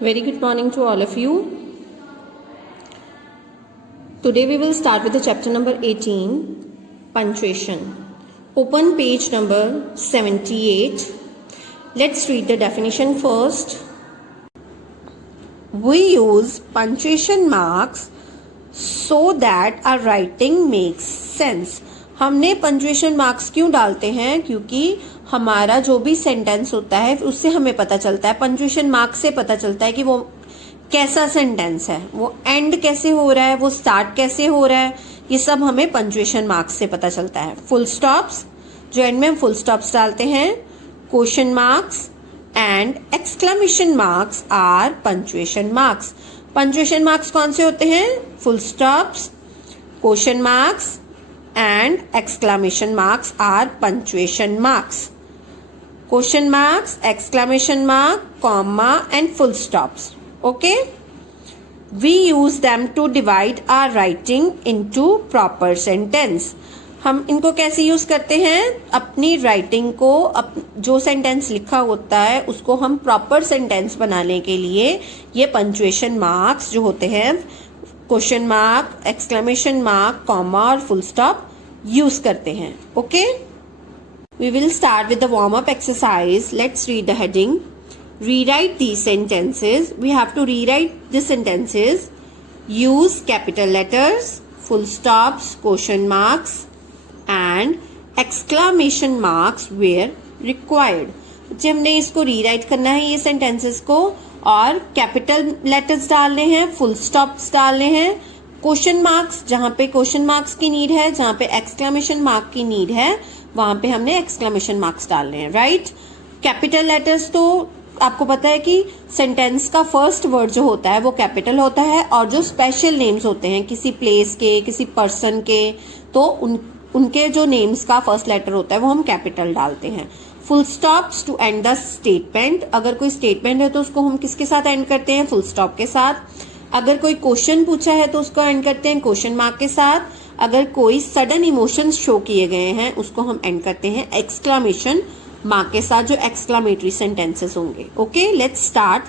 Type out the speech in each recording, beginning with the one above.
Very good morning to all of you. Today we will start with the chapter number 18, punctuation. Open page number 78. Let's read the definition first. We use punctuation marks so that our writing makes sense. हमने punctuation marks क्यों डालते हैं? क्योंकि हमारा जो भी sentence होता है उससे हमें पता चलता है, पंक्चुएशन मार्क्स से पता चलता है कि वो कैसा सेंटेंस है, वो एंड कैसे हो रहा है, वो स्टार्ट कैसे हो रहा है, ये सब हमें पंक्चुएशन मार्क्स से पता चलता है. फुल स्टॉप्स, जो एंड में हम फुल स्टॉप्स डालते हैं, question marks and exclamation marks are punctuation marks. Punctuation marks कौन से होते हैं? Full stops, question marks and exclamation marks are punctuation marks. Question marks, exclamation mark, comma and full stops. Okay? We use them to divide our writing into proper sentence. हम इनको कैसे use करते हैं? अपनी राइटिंग को, जो sentence लिखा होता है उसको हम प्रॉपर सेंटेंस बनाने के लिए ये पंक्चुएशन मार्क्स जो होते हैं, question mark, exclamation mark, comma और फुल स्टॉप यूज करते हैं. Okay, we will start with the warm up exercise. Let's read the heading. Rewrite these sentences. We have to rewrite the sentences. Use capital letters, full stops, question marks and exclamation marks where required. जब हमने इसको rewrite करना है ये sentences को, और capital letters डालने हैं, फुल स्टॉप्स डालने हैं, क्वेश्चन मार्क्स जहां पे क्वेश्चन मार्क्स की नीड है, जहां पे एक्सक्लेमेशन मार्क की नीड है वहां पे हमने एक्सक्लेमेशन मार्क्स डालने हैं. राइट? कैपिटल लेटर्स तो आपको पता है कि सेंटेंस का फर्स्ट वर्ड जो होता है वो कैपिटल होता है, और जो स्पेशल नेम्स होते हैं किसी प्लेस के, किसी पर्सन के, तो उनके जो नेम्स का फर्स्ट लेटर होता है वो हम कैपिटल डालते हैं. Full stops to end the statement. अगर कोई स्टेटमेंट है तो उसको हम किसके साथ एंड करते हैं? फुल स्टॉप के साथ. अगर कोई क्वेश्चन पूछा है तो उसको एंड करते हैं क्वेश्चन मार्क के साथ. अगर कोई सडन इमोशंस शो किए गए हैं उसको हम एंड करते हैं एक्सक्लेमेशन मार्क के साथ, जो एक्सक्लेमेटरी सेंटेंसेस होंगे. Okay, let's start.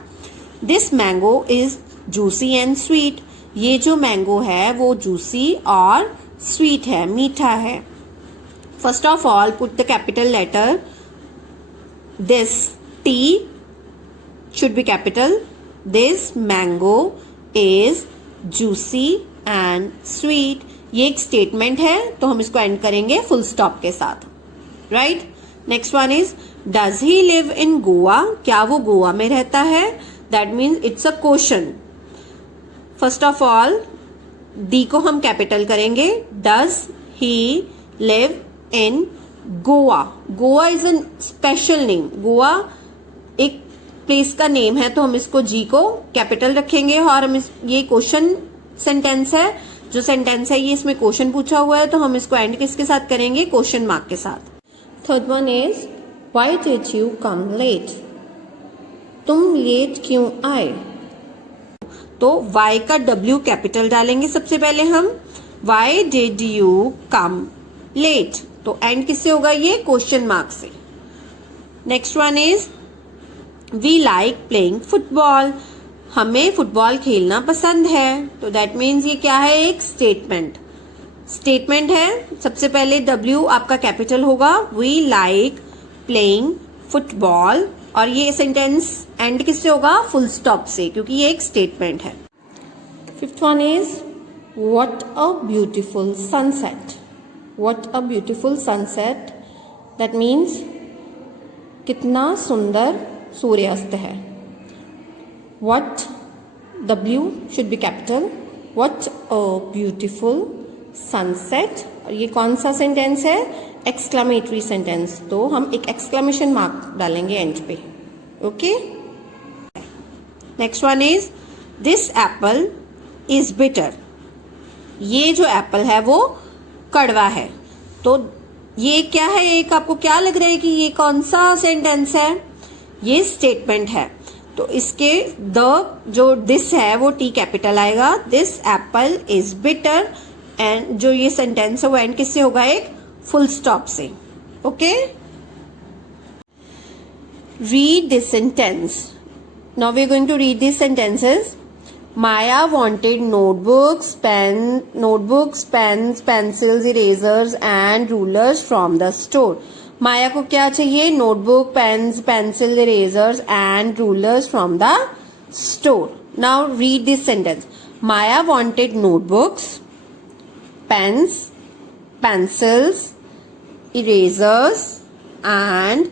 This mango is juicy and sweet. ये जो मैंगो है वो जूसी और स्वीट है, मीठा है. First of all put the capital letter. This T should be capital. This mango is juicy and sweet. ये एक स्टेटमेंट है तो हम इसको एंड करेंगे फुल स्टॉप के साथ. Right? Next one is does he live in Goa. क्या वो गोवा में रहता है? That means it's a question. First of all D को हम कैपिटल करेंगे. Does he live in Goa. Goa is a special name. Goa एक प्लेस का नेम है तो हम इसको जी को कैपिटल रखेंगे. और हम ये क्वेश्चन सेंटेंस है, जो सेंटेंस है ये इसमें क्वेश्चन पूछा हुआ है तो हम इसको एंड किसके साथ करेंगे? क्वेश्चन मार्क के साथ. Third one is why did you come late. तुम लेट क्यों आए? तो वाई का डब्ल्यू कैपिटल डालेंगे सबसे पहले हम. Why did you come late, तो एंड किससे होगा? ये क्वेश्चन मार्क से. Next one is we like playing football. हमें फुटबॉल खेलना पसंद है. तो दैट मीन्स ये क्या है? एक स्टेटमेंट है. सबसे पहले डब्ल्यू आपका कैपिटल होगा. वी लाइक प्लेइंग फुटबॉल, और ये सेंटेंस एंड किससे होगा? फुल स्टॉप से, क्योंकि ये एक स्टेटमेंट है. Fifth one is what a beautiful sunset. What a beautiful sunset, that means कितना सुंदर सूर्यास्त है. What, W should be capital. What a beautiful sunset. और ये कौन सा सेंटेंस है? Exclamatory sentence. तो हम एक एक्सक्लेमेशन मार्क डालेंगे एंड पे. Okay, next one is this Apple is bitter. ये जो एप्पल है वो कड़वा है. तो ये क्या है? एक आपको क्या लग रहा है कि ये कौन सा सेंटेंस है? ये स्टेटमेंट है. तो इसके द जो दिस है वो टी कैपिटल आएगा. This Apple is bitter, and जो ये सेंटेंस है वो एंड किससे होगा? एक फुल स्टॉप से. Okay, read this sentence. Now we are going to read these sentences. Maya wanted notebooks, pens, pencils, erasers and rulers from the store. Maya को क्या चाहिए? Notebook, pens, pencil, erasers and rulers from the store. Now read this sentence. Maya wanted notebooks, pens, pencils, erasers and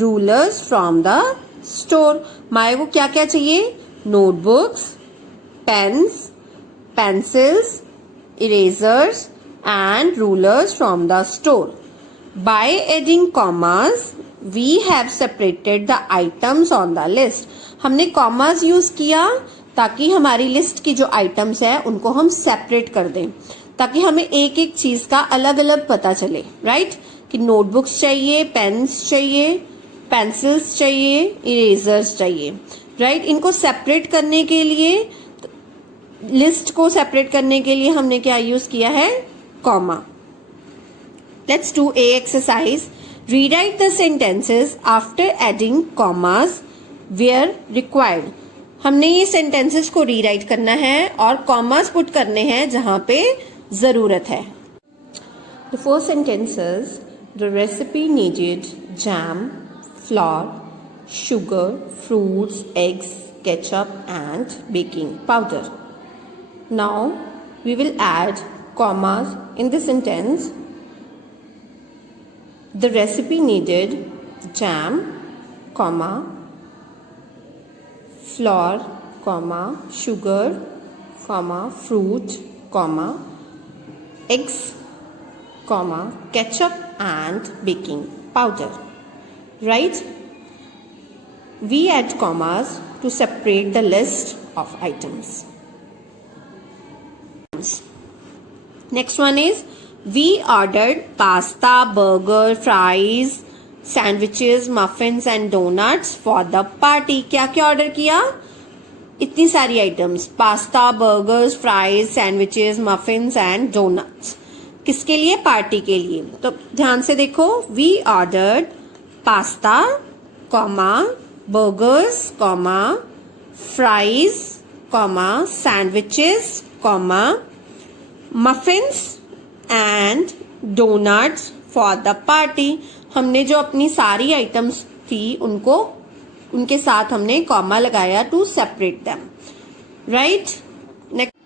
rulers from the store. Maya को क्या क्या चाहिए? Notebooks, pens, pencils, erasers and rulers from the store. By adding commas, we have separated the items on the list. हमने commas use किया ताकि हमारी list की जो आइटम्स है उनको हम सेपरेट कर दें, ताकि हमें एक एक चीज का अलग अलग पता चले. राइट कि नोटबुक्स चाहिए, पेन्स चाहिए, पेंसिल्स चाहिए, इरेजर्स चाहिए. राइट इनको सेपरेट करने के लिए, लिस्ट को सेपरेट करने के लिए हमने क्या यूज किया है? Comma. Let's do a exercise. Rewrite the sentences after adding commas where required. हमने ये sentences को rewrite करना है और commas put करने हैं जहां पे जरूरत है. The first sentence is, the recipe needed jam, flour, sugar, fruits, eggs, ketchup and baking powder. Now we will add commas in the sentence. The recipe needed jam, comma, flour, comma, sugar, comma, fruit, comma, eggs, comma, ketchup and baking powder. Right? We add commas to separate the list of items. Next one is, we ordered pasta, burger, fries, sandwiches, muffins and donuts for the party. क्या क्या order किया? इतनी सारी items. Pasta, burgers, fries, sandwiches, muffins and donuts. किसके लिए? Party के लिए. तो ध्यान से देखो. We ordered pasta, comma, burgers, comma, fries, comma, sandwiches, comma, muffins and donuts for the party. हमने जो अपनी सारी आइटम्स थी उनको, उनके साथ हमने कॉमा लगाया to separate them. Right. Next,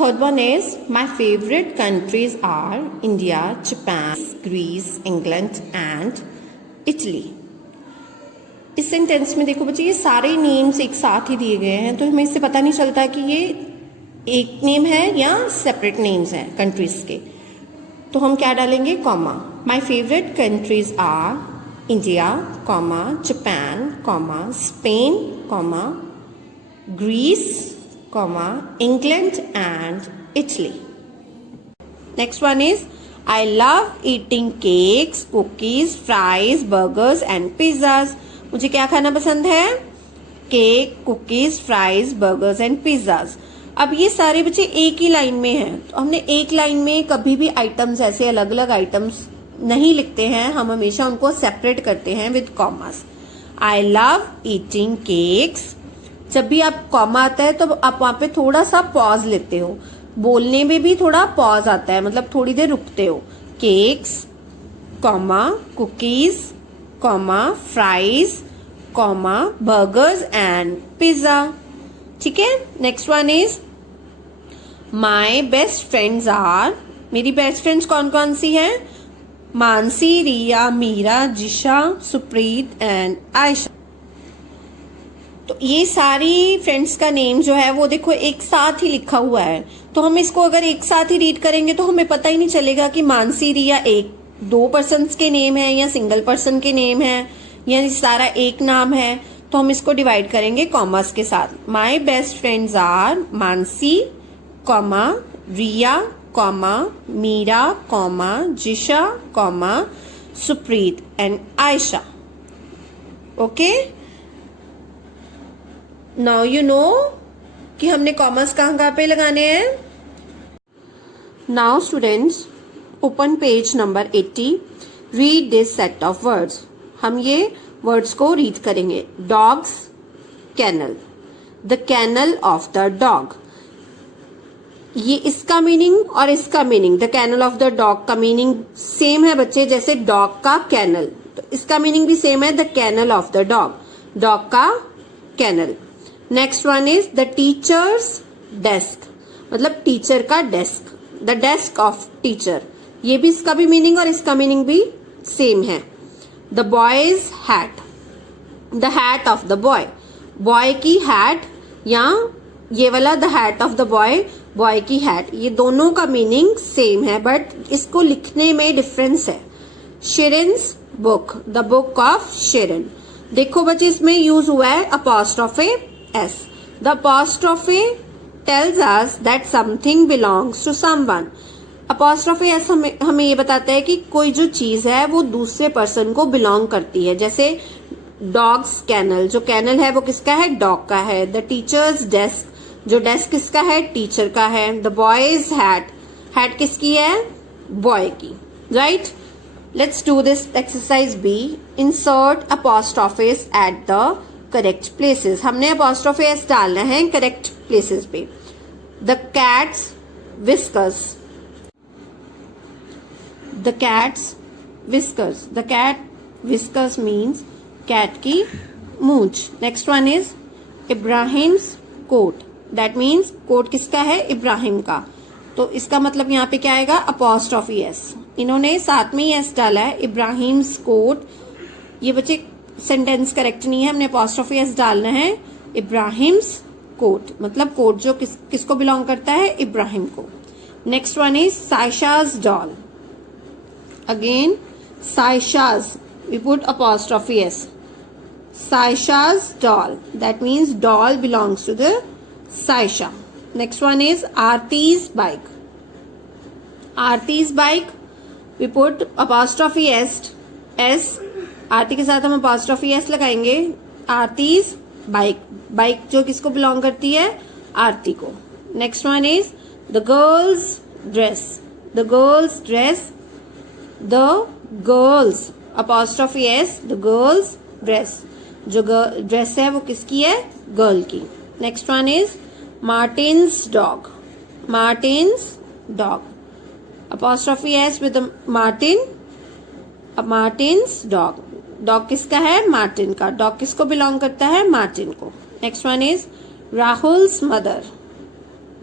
third one is, my favourite countries are India, Japan, Greece, England and Italy. इस सेंटेंस में देखो बच्चे, ये सारे नेम्स एक साथ ही दिए गए हैं, तो हमें इससे पता नहीं चलता कि ये एक नेम है या सेपरेट नेम्स हैं कंट्रीज के. तो हम क्या डालेंगे? Comma. My favourite countries are India, comma, Japan, comma, Spain, comma, Greece, comma, England and Italy. Next one is, I love eating cakes, cookies, fries, burgers and pizzas. मुझे क्या खाना पसंद है? Cake, cookies, fries, burgers and pizzas. अब ये सारे बच्चे एक ही लाइन में हैं, तो हमने एक लाइन में कभी भी आइटम्स, ऐसे अलग अलग आइटम्स नहीं लिखते हैं. हम हमेशा उनको सेपरेट करते हैं with commas. I love eating cakes. जब भी आप कॉमा आता है तो आप वहां पे थोड़ा सा पॉज लेते हो. बोलने में भी थोड़ा पॉज आता है, मतलब थोड़ी देर रुकते हो. Cakes, comma, cookies, comma, fries, comma, burgers and pizza. ठीक है. Next one is, my best friends are. मेरी बेस्ट फ्रेंड्स कौन कौन सी हैं? मानसी, रिया, मीरा, जिशा, सुप्रीत एंड आयशा. तो ये सारी फ्रेंड्स का नेम जो है वो देखो एक साथ ही लिखा हुआ है, तो हम इसको अगर एक साथ ही रीड करेंगे तो हमें पता ही नहीं चलेगा कि मानसी, रिया एक दो पर्सन्स के नेम है या सिंगल पर्सन के नेम है या सारा एक नाम है. तो हम इसको डिवाइड करेंगे कॉमर्स के साथ. My best friends are Mansi, comma, Riya, comma, Meera, comma, Jisha, comma, Supreet and Ayesha. Okay. Now you know कि हमने कॉमर्स कहाँ पे लगाने हैं. Now students, open page number 80. Read this set of words. हम ये वर्ड्स को रीड करेंगे। Dog's kennel, the kennel of the dog. ये इसका मीनिंग और इसका meaning, the kennel of the dog का मीनिंग सेम है बच्चे, जैसे डॉग का कैनल, तो इसका मीनिंग भी सेम है, the kennel of the dog, dog का kennel. Next one is the teacher's desk, मतलब टीचर का desk, the desk of teacher. ये भी इसका भी मीनिंग और इसका मीनिंग भी सेम है। The boys hat, the hat off the boy, boy की हैट, या ये वाला the hat off the boy, boy की हैट, ये दोनों का मीनिंग सेम है बट इसको लिखने में डिफरेंस है। Shirin's book, the book of Shirin. देखो बच्चे इसमें यूज हुआ है apostrophe S. The apostrophe tells us that something belongs to someone. Apostrophe S हमें ये बताता है कि कोई जो चीज है वो दूसरे पर्सन को बिलोंग करती है। जैसे डॉग्स कैनल, जो कैनल है वो किसका है, डॉग का है। द टीचर्स डेस्क, जो डेस्क किसका है, टीचर का है। द बॉयज हैट, हैट किसकी है, बॉय की, right. Let's do this exercise B. Insert apostrophes at the correct places. हमने अपॉस्ट्रोफेस डालना है करेक्ट प्लेसेस पे। The cat's whiskers, the cat's whiskers, the cat whiskers means cat की मूंछ। Next one is Ibrahim's coat, that means coat किसका है, इब्राहिम का, तो इसका मतलब यहाँ पे क्या आएगा, अपॉस्ट्रोफी एस। इन्होंने साथ में ही एस डाला है, इब्राहिम्स कोट। ये बच्चे सेंटेंस करेक्ट नहीं है, हमने अपॉस्ट्रोफी एस डालना है। इब्राहिम्स कोट मतलब कोट जो किसको बिलोंग करता है, इब्राहिम को। Next one is Saisha's doll, again Saisha's, we put apostrophe S, Saisha's doll, that means doll belongs to the Saisha. Next one is Aarti's bike. Aarti's bike, we put apostrophe s, आरती के साथ हम apostrophe s लगाएंगे। Aarti's bike, bike जो किसको belong करती है, आरती को। Next one is the girls dress, the girls dress, the girls apostrophe S, the girls dress, जो ड्रेस है वो किसकी है, गर्ल की। Next one is Martins dog, Martins dog apostrophe S with Martin, Martins dog, dog किसका है, Martin का, dog किसको बिलोंग करता है, मार्टिन को। Next one is Rahul's mother,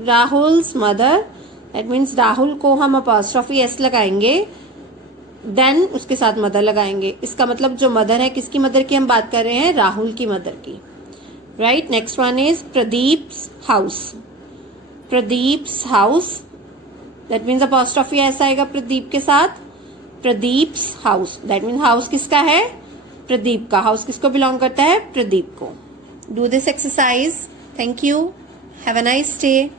Rahul's mother, that means Rahul को हम अपॉस्ट्रोफी एस लगाएंगे, देन उसके साथ मदर लगाएंगे। इसका मतलब जो मदर है, किसकी मदर की हम बात कर रहे हैं, राहुल की मदर की, right. Next one is Pradeep's house, Pradeep's house, that means apostrophe S आएगा प्रदीप के साथ, Pradeep's house, that means house किसका है, प्रदीप का, हाउस किसको बिलोंग करता है, प्रदीप को। Do this exercise, thank you, have a nice day.